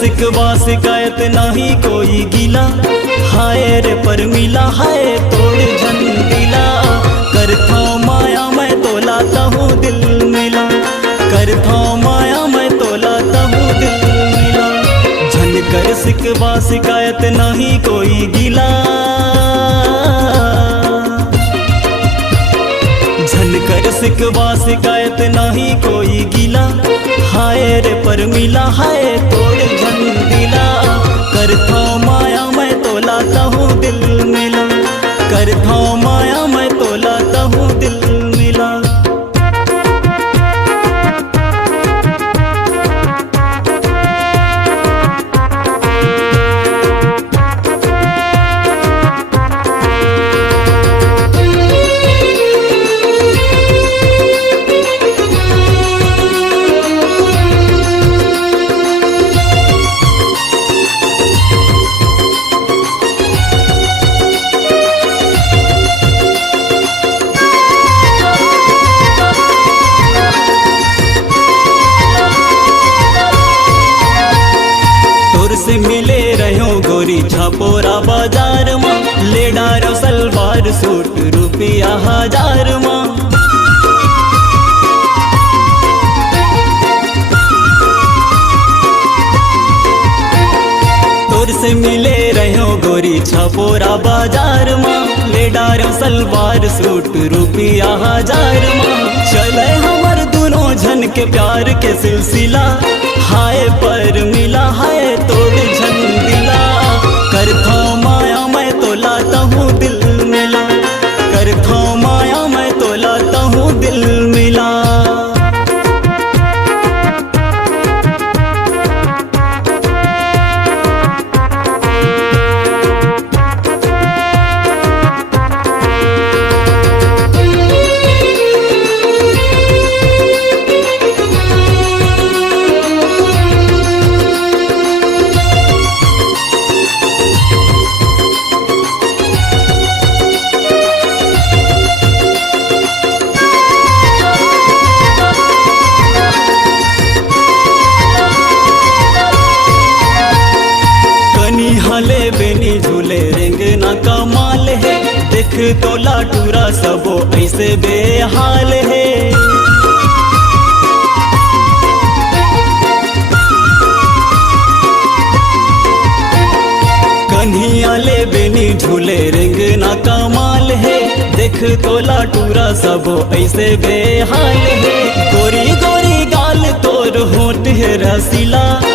सिकवा शिकायत नहीं कोई गिला, हाय रे पर मिला हाय तोड़ झंडिला। करता माया मैं तो लाता हूँ दिल मिला, करता माया मैं तो लाता हूँ दिल मिला। झनकर सिकवा शिकायत नहीं कोई गिला, झनकर सिकवा शिकायत नहीं कोई गिला, हाय रे पर मिला हाय तोड़ झंडिला। करता माया मैं तो लाता हूँ दिल मिला, करता माया मैं तो लाता हूँ दिल मिला। से मिले रहो गोरी छापोरा बाजार में, ले डारो सलवार सूट रुपया 1000 में। तोर से मिले रहो गोरी छापोरा बाजार में, ले डारो सलवार सूट रुपया 1000 में। चले हमर दोनों झन के प्यार के सिलसिला, हाय पर मिला हाय तोड़ झंडिला। करता माया मैं तो लाता हूँ दिल मिला, करता माया मैं तो लाता हूँ दिल मिला। हाले बेनी झूले रेंगना का माल है, देख तो लाटूरा सबो ऐसे बेहाल है। कन्हिया ले बेनी झूले रेंगना का माल है, देख तो लाटूरा सबो ऐसे बेहाल है। गोरी गोरी गाल तोर होठ है रसीला,